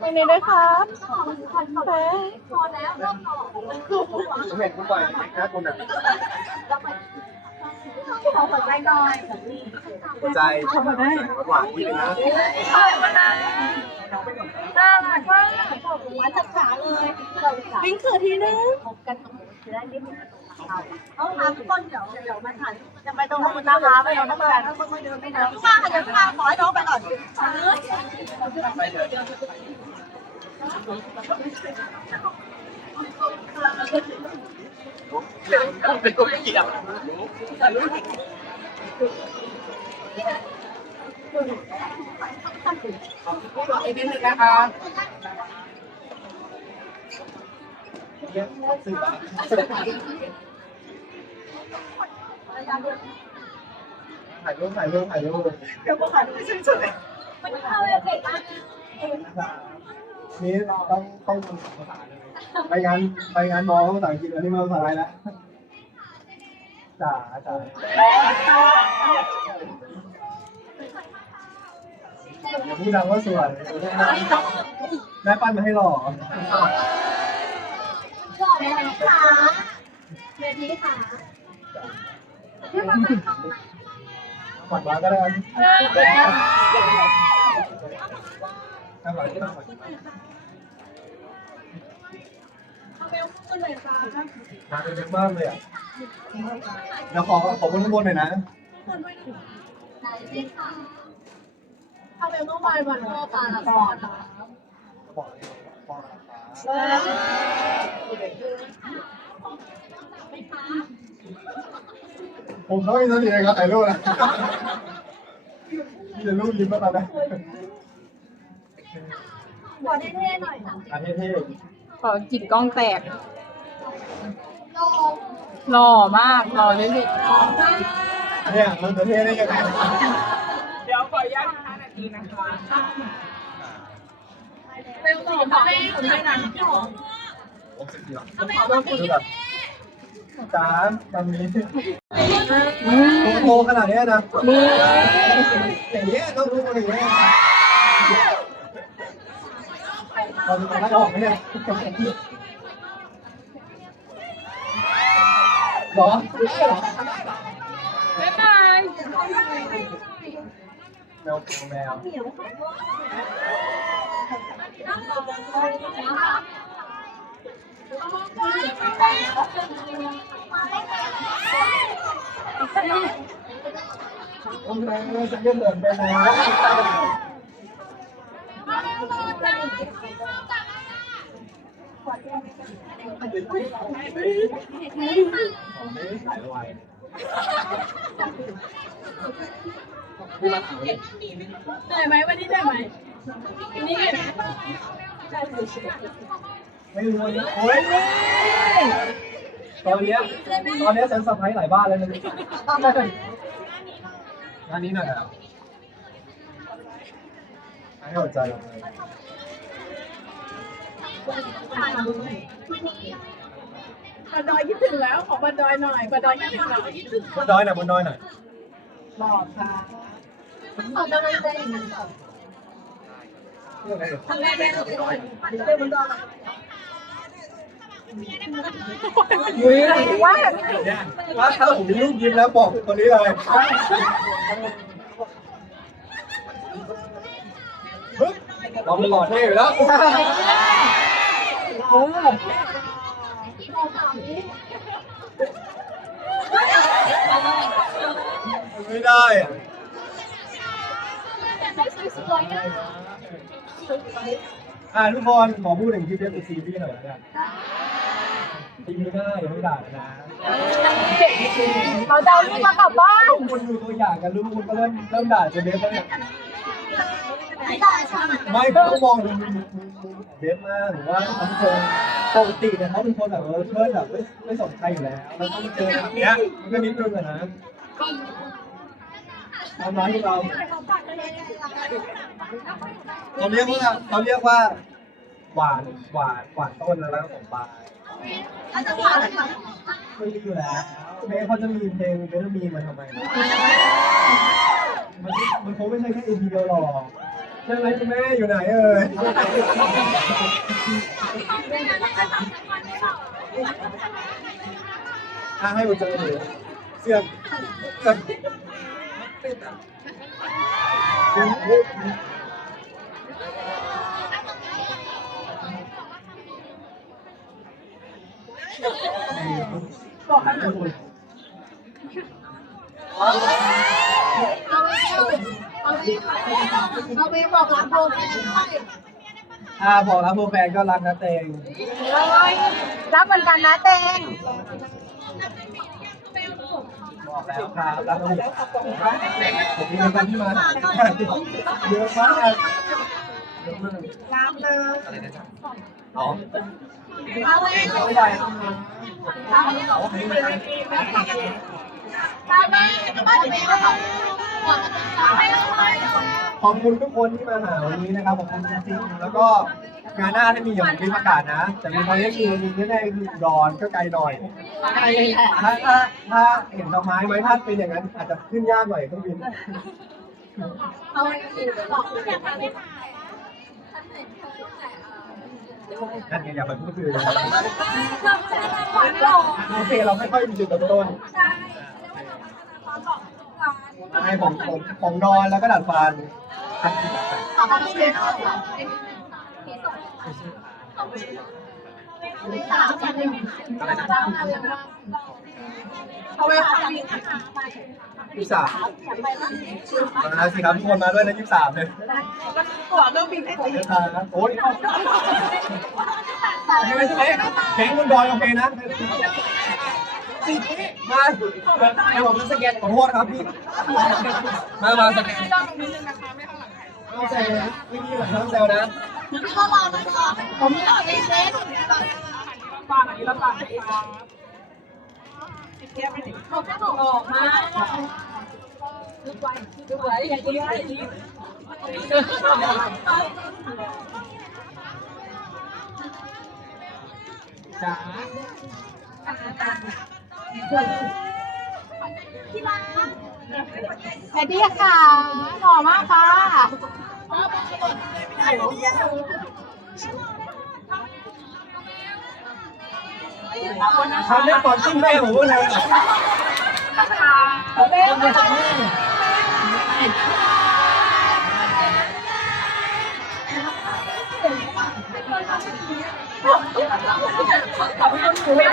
ตรงนี้ด้วยครับแฟผมเห็นคุณบ่อยนะครับคุณอะ อหัวใจหน่อยหัวใจหวานที่เลยนะน่ารักมากวิ่งเขือทีนึงเอาทางทุกคนเดี๋ยวเดี๋ยวมาถ่ายจะไปตรงนู้นนะคะไปตรงนั้นกันค่อยๆเดินไปนะทุกมาค่ะเดี๋ยวทุกมาขอให้น้องไปก่อนเป็นตัวเกี่ยวอีกนิดนึงนะครับถ่ายรูปถ่ายรูปถ่ายรูปเดี๋ยวมาถ่ายไม่ใช่สุดเลยนี่ต้องต้องทำสองภาษาเลย ไปงานไปงานมอภาษาอังกฤษอันนี้มาภาษาอะไรแล้วจ๋าจ๋าอย่าพูดดังว่าสวยแม่ปั้นมาให้หล่อเวทีค่ะฝันมาก็ได้ครับทำหลังที่ต้องฝัน เบลขึ้นเลยค่ะมาเป็นเยอะมากเลยอะเดี๋ยวขอขอบนข้างบนหน่อยนะถ้าเบลต้องไปวันพ่อตาละก่อนบอกเลยบอกนะครับผมต้องมีสติในการถ่ายรูปนะมีแต่รูปยิ้มมาตอนนั้นขอเท่ๆหน่อยค่ะอันเท่ ขอจิตกล้องแตกหล่อมากหล่อเลยสิๆเนี่ยมันจะเท่ได้ยังไงเดี๋ยวขออนุญาตห้านาทีนะคะเบลต่อไปผมไม่นานผมสิบปีแล้วคือแบบจ้าตอนนี้โตขนาดนี้นะอย่างเงี้ยต้องรู้คนอย่างเงี้ย เราจะมาไล่ออกไหมเนี่ยหรอบ๊ายบายแมวแมวผมแรงเลยจะเลื่อนเดินไปไหน ผมไม่ถ่ายไว้ที่มาถามเหนื่อยไหมวันนี้เหนื่อยไหมวันนี้เหนื่ไหมไม่รู้ว่าโอ้ยตอนนี้ตอนนี้ฉันสับไพรส์หลายบ้านเลยนะงานนี้หน่อยอะ ให้หัวใจเลยบันดอยคิดถึงแล้ว ขอบันดอยหน่อยบันดอยคิดถึงแล้วคิดถึงบนดอยหน่อยบนดอยหน่อยหล่อค่ะขอกำลังใจอีกหนึ่งก่อนทำไมแม่เราเป็นคนเบลบนดอยยุ้ยว่าว่าถ้าผมมีลูกยิ้มแล้วบอกคนนี้เลย เราเป็นหล่อเท่อยู่แล้วไม่ได้อะสวยๆนะอ่าทุกคนขอพูดถึงคลิปเอฟซีพี่หน่อยนะทีนี้หน้าอย่าไม่ด่านะเขาจะเอาลูกมากลับบ้านทุกคนดูตัวอย่างกันรู้คุณก็เริ่มเริ่มด่าเจเบสแล้วเนี่ย ไม่ได้ใช่ไหมไม่ต้องมองดูเบสมากหรือว่าเขาเป็นคนปกติเนี่ยเขาเป็นคนแบบเออเพื่อนแบบไม่ไม่สนใครอยู่แล้วแล้วต้องมาเจอแบบเนี้ยมันก็นิดนึงอะนะทำร้ายพวกเราเราเรียกว่าเราเรียกว่าหวานหวานหวานต้นแล้วก็ผมปลายอาจจะผ่านแล้วค่ะไม่มีอยู่แล้วเมย์เขาจะมีเพลงเมย์มีมาทำไมนะมันมันคงไม่ใช่แค่เอพีเดียวหรอก ใช่ไหมคุณแม่อยู่ไหนเอ่ยถ้าให้ผมเจอหนูเสียงเสียงบอกให้ทุกคนเอาไป เอาไปเอาไปบอกรักโบแฟนด้วยอ่าบอกรักโบแฟนก็รักนะเตงรักเหมือนกันนะเตงบอกแล้วครับรักนะผมมีเงินที่มาเยอะมากเยอะมากน้ำเลยอะไรนะจ๊ะอ๋อเอาไปเขาใหญ่เอาไปเอาไป บ้านเมย์แล้วเอาไปเลยขอบคุณทุกคนที่มาหาวันนี้นะครับขอบคุณจริงๆแล้วก็งานหน้าถ้ามีอย่างมีประกาศนะ แต่มีตอนนี้คือมีแน่ๆคือดอนก็ไกลหน่อยถ้าถ้าถ้าเห็นดอกไม้ไหมถ้าเป็นอย่างนั้นอาจจะขึ้นยากหน่อยเครื่องบินเอาไปบอกอยากทำให้นั่นไงอย่าไปพูดถึงหวานหลงโอเคเราไม่ค่อยมีจุดเริ่มต้นใช่ ให้ผมผมผมนอนแล้วก็ดัดฟันเอาไปเรียนสามกันหนึ่งอะไรนะเอาไปทำยี่สามมาสิครับทุกคนมาด้วยนะยี่สามเลยหัวเครื่องบินให้เดินทางนะโอ้ยไม่ไม่ใช่แข็งบนดอยโอเคนะ มาเดี๋ยวผมจะสแกนขอโทษครับพี่ มามาสแกนต้องแซวนะไม่มีหลังต้องแซวนะก็รอนะรอผมอยากเล่นเล่นฟังอันนี้เราฟังครับผมจะบอกออกมาดูไว้อย่างนี้อย่างนี้จ๋า แอดดี้ค่ะหล่อมากค่ะทำได้ก่อนขึ้นแม่ผมเลยเล่น